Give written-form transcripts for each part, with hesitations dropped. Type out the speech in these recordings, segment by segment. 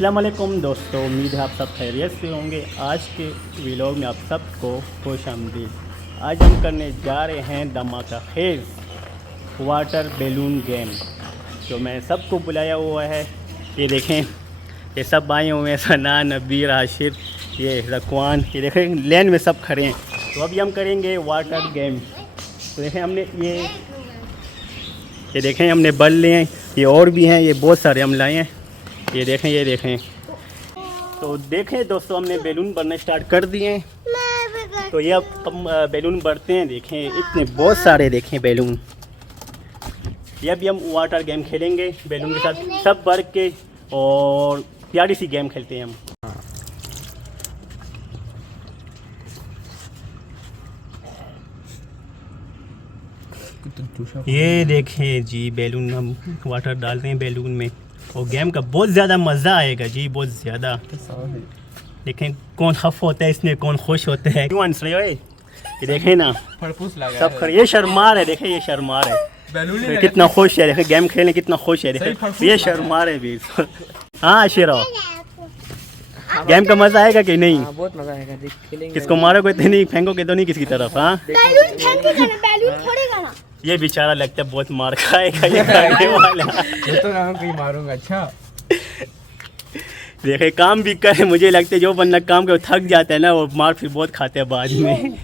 अस्सलाम वालेकुम दोस्तों, उम्मीद है आप सब खैरियत से होंगे। आज के व्लॉग में आप सबको खुश आमदीद। आज हम करने जा रहे हैं धमाका खेज वाटर बैलून गेम। तो मैं सबको बुलाया हुआ है। ये देखें, ये सब आए हुए हैं, सना, नबीर, आशिर, ये रकवान, ये देखें लेन में सब खड़े हैं। तो अभी हम करेंगे वाटर गेम। तो देखें हमने ये देखें हमने बल लिए हैं, ये और भी हैं, ये बहुत सारे हम लाए हैं। ये देखें तो देखें दोस्तों, हमने बैलून भरना स्टार्ट कर दिए हैं। तो ये अब हम बैलून भरते हैं। देखें इतने बहुत सारे देखें बैलून। ये अभी हम वाटर गेम खेलेंगे बैलून के साथ सब भर के, और प्यारी सी गेम खेलते हैं हम। ये देखें जी, बैलून हम वाटर डालते हैं बैलून में, और गेम का बहुत ज़्यादा मज़ा आएगा जी, बहुत ज़्यादा। देखें कौन खफ होता है इसमें, कौन खुश होता है। क्यों हंस रहे हो? ये देखें ना सब खड़े, ये शर्मार है। देखें ये शर्मार है, कितना खुश है। देखें गेम खेलने कितना खुश है। देखें ये शर्मार है भी। हाँ आशिरा, गेम का मज़ा आएगा कि नहीं? बहुत मज़ा आएगा। किसको मारोगे तो नहीं, फेंकोगे तो नहीं किसकी तरफ? हाँ ये बेचारा लगता है बहुत मार खाएगा ये खाने वाला। ये तो मैं कहीं मारूंगा। अच्छा देखे काम भी करे, मुझे लगता है जो बंदा काम के थक जाता है ना, वो मार फिर बहुत खाते हैं बाद में।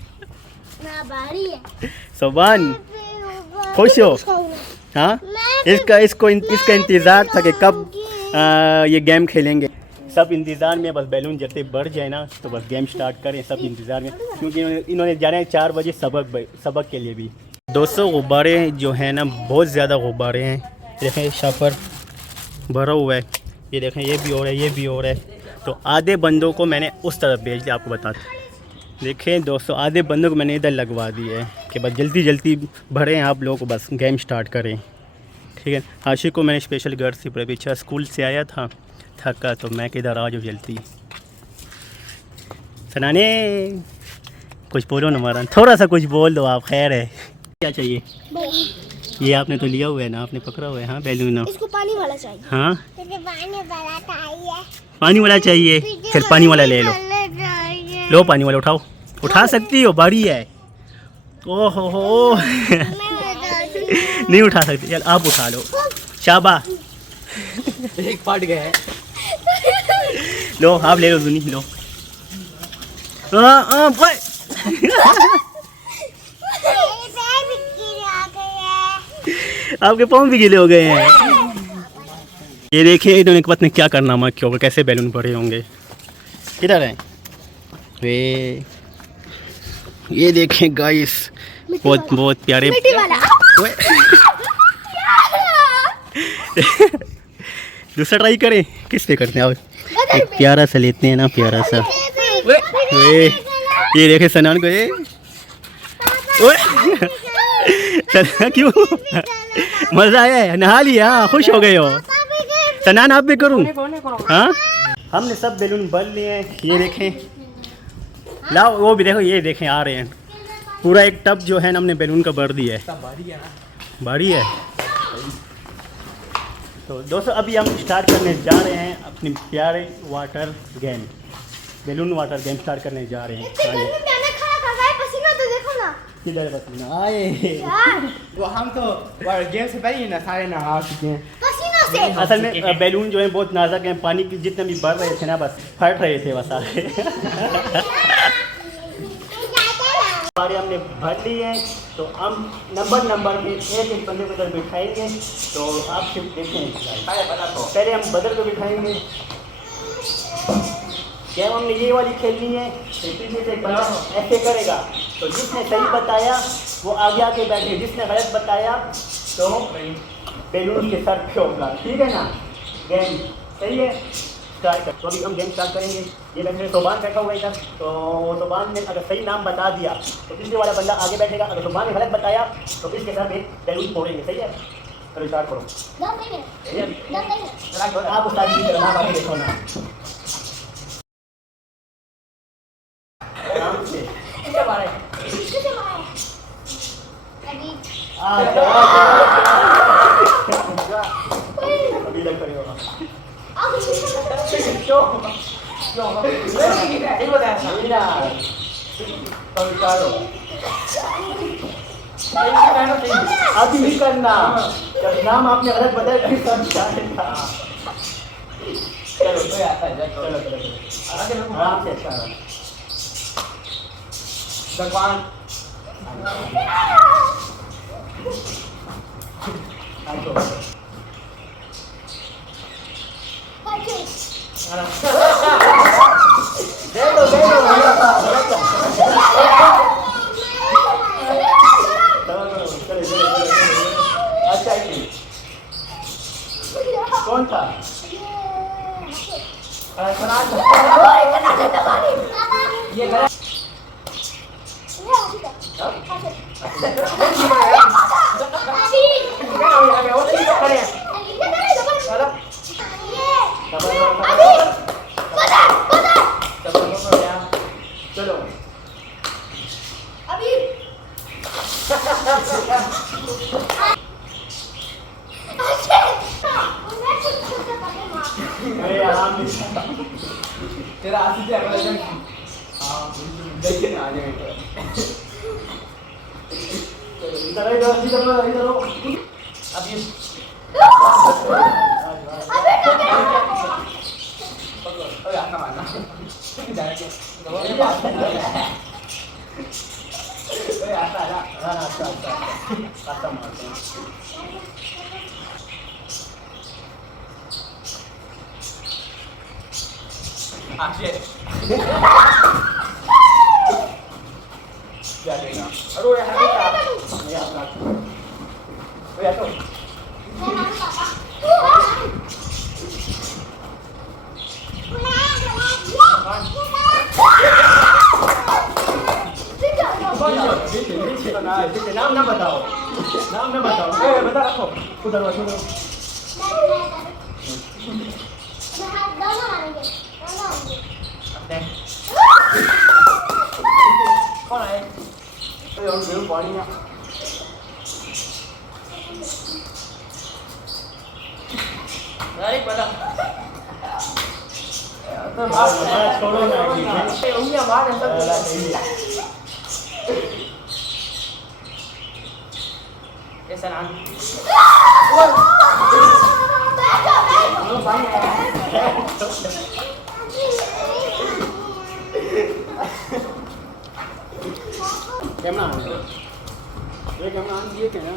सोबान खुश हो? हाँ, इसका इंतज़ार था कि कब ये गेम खेलेंगे। सब इंतज़ार में, बस बैलून जैसे बढ़ जाए ना तो बस गेम स्टार्ट करें। सब इंतज़ार में, क्योंकि इन्होंने जाना है 4 बजे सबक के लिए भी। दोस्तों गुब्बारे जो है ना, बहुत ज़्यादा गुब्बारे हैं। देखें शफर भरा हुआ है, ये देखें ये भी और है, ये भी और है। तो आधे बंदों को मैंने उस तरफ भेज दिया, आपको बताते। देखें दोस्तों, आधे बंदों को मैंने इधर लगवा दिया है कि बस जल्दी जल्दी भरें आप लोग, बस गेम स्टार्ट करें। ठीक है, आशिक को मैंने स्पेशल घर से पीछे स्कूल से आया था, थका, तो मैं किधर आ जाऊँ जल्दी। सनाने कुछ बोलो ना मारा, थोड़ा सा कुछ बोल दो आप। खैर है, क्या चाहिए? ये आपने तो लिया हुआ है ना, आपने पकड़ा हुआ है। हाँ बैलून, इसको पानी वाला चाहिए। हाँ पानी वाला चाहिए। चल पानी वाला ले लो। लो पानी वाला उठाओ, उठा सकती हो, बारी है। ओहो नहीं उठा सकती, चल आप उठा लो। शाबा एक फट गया है। लो आप ले लो, दुनी लो। आपके पाँव भी गीले हो गए हैं। ये देखिए इन्होंने पता नहीं क्या करना मत क्यों, कैसे बैलून पड़े होंगे। किधर हैं वे? ये देखें गाइस, बहुत बहुत प्यारे। दूसरा ट्राई करें, किस पे करते हैं? एक प्यारा सा लेते हैं ना, प्यारा सा। वे ये देखें सनान को, ये सना क्यों मज़ा आया है? नहा लिया, खुश हो गए हो? सनान आप भी करूँ? हाँ, हमने सब बैलून भर लिए हैं। ये देखें, लाओ वो भी देखो, ये देखें आ रहे हैं। पूरा एक टब जो है ना हमने बैलून का भर दिया है। भारी है। तो दोस्तों अभी हम स्टार्ट करने जा रहे हैं अपने प्यारे water game, balloon water game start करने जा रहे हैं। किधर पसीना आए? वो हम तो गेम से पहले ही ना सारे नहा चुके हैं। असल में बैलून जो है बहुत नाजुक हैं, पानी के जितने भी बढ़ रहे थे ना बस फट रहे थे बस सारे। हमारे हमने भर लिए हैं। तो हम नंबर में एक बंदे को इधर बिठाएंगे। तो आप सिर्फ देखें, पहले हम बदर को बिठाएंगे। गेम हमने ये वाली खेलनी है। पीछे से एक बंदा ऐसे करेगा, तो जिसने सही बताया वो आगे आके बैठे, जिसने गलत बताया तो बैलून के सर पे होगा। ठीक है ना? गेम सही है, स्टार्ट कर। तो अभी हम गेम स्टार्ट करेंगे। ये बैठे सोबान बैठा हुआ है इधर, तो सोबान ने अगर सही नाम बता दिया तो पिछले वाला बंदा आगे बैठेगा। अगर सोबान ने गलत बताया तो इसके सर पे बैलून फोड़ेंगे। सही है? चलो स्टार्ट करो। आप उस देखो ना, अभी लग करेगा। अभी नहीं करना, जब नाम आपने गलत बताया फिर समझाएगा। चलो कोई आता है, चलो चलो आराम से। अच्छा भगवान अच्छा कौन था? ये गलत चलो आराम से। तेरा आशीष है अगला जन। हाँ देखिए ना आ जाएगा। इधर इधर अभी अरे आता मारना जाएंगे अरे आता आजा आता मारते हैं। आशीष जाएगा अरे यार ये अपना ये तो नाम ना बताओ, नाम ना बताओ। बता रखो उधर उधर कौन है अरे और मेरे पानी में अरे बता तो छोड़ो ना, उंगलियां मार सब ऐसा ना कैमरा ऑन करो, ये कैमरा ऑन किए क्या ना?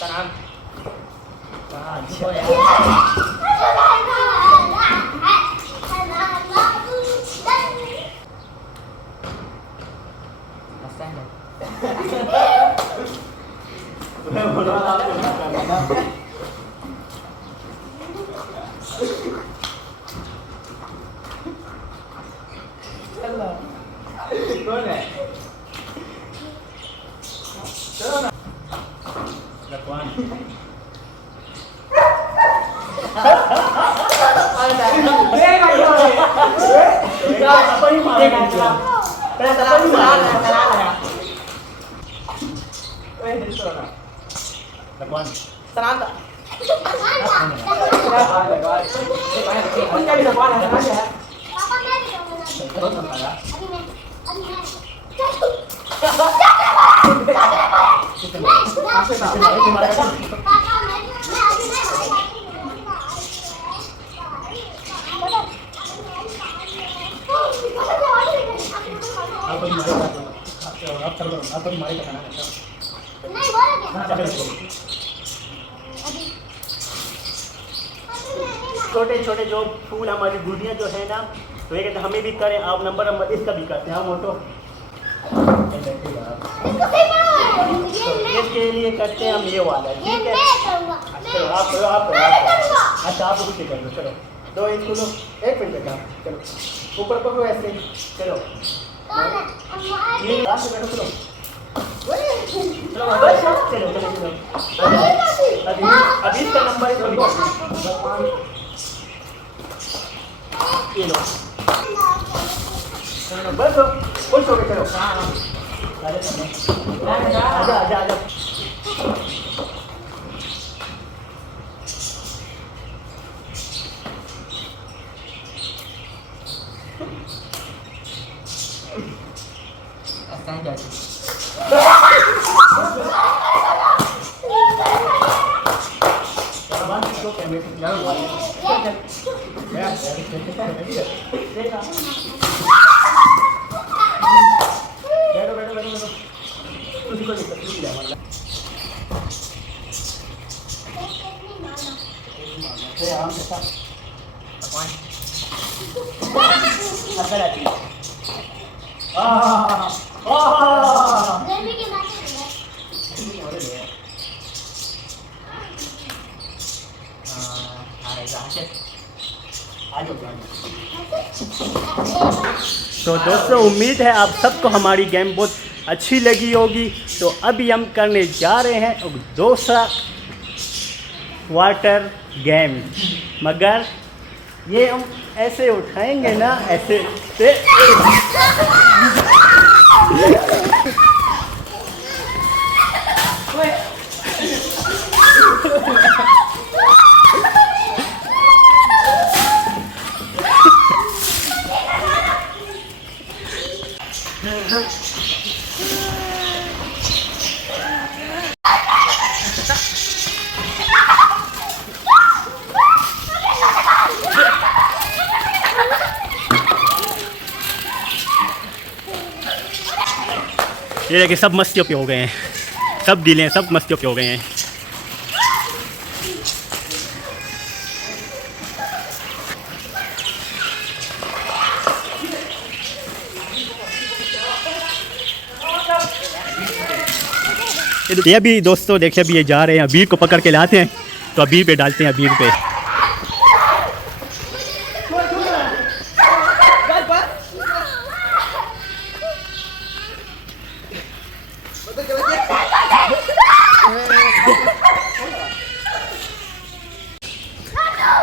सनान कौन है चलो ना भगवान भगवान छोटे छोटे जो फूल हमारी गुड़ियाँ जो है ना, तो ये कहते हमें भी करें, आप नंबर इसका भी करते हैं। हम ऑटो इसके लिए करते हैं हम ये वाला, ठीक है? चलो आप करो, आप करो। अच्छा आप उसे कर लो, चलो 2 इंच लो, 1 मिनट का, चलो ऊपर पकड़ो ऐसे, चलो ये रात में बैठो, चलो चलो चलो चलो चलो अभी इसका नंबर इसको भी ये लो बस खुश हो गए चलो। आजा आजा आजा। तो दोस्तों उम्मीद है आप सबको हमारी गेम बहुत अच्छी लगी होगी। तो अभी हम करने जा रहे हैं दूसरा वाटर गेम, मगर ये हम ऐसे उठाएंगे ना, ऐसे से ये देखिए सब मस्तियों पे हो गए हैं, सब दिले सब मस्तियों पे हो गए हैं। ये अभी दोस्तों देखिए अभी ये जा रहे हैं, अबीर को पकड़ के लाते हैं तो अबीर पे डालते हैं, अबीर पे।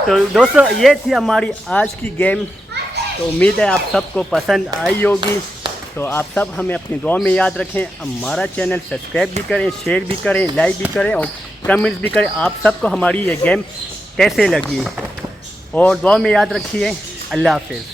तो दोस्तों ये थी हमारी आज की गेम। तो उम्मीद है आप सबको पसंद आई होगी। तो आप सब हमें अपनी दुआ में याद रखें, हमारा चैनल सब्सक्राइब भी करें, शेयर भी करें, लाइक भी करें और कमेंट्स भी करें आप सबको हमारी ये गेम कैसे लगी। और दुआ में याद रखिए। अल्लाह हाफ़िज़।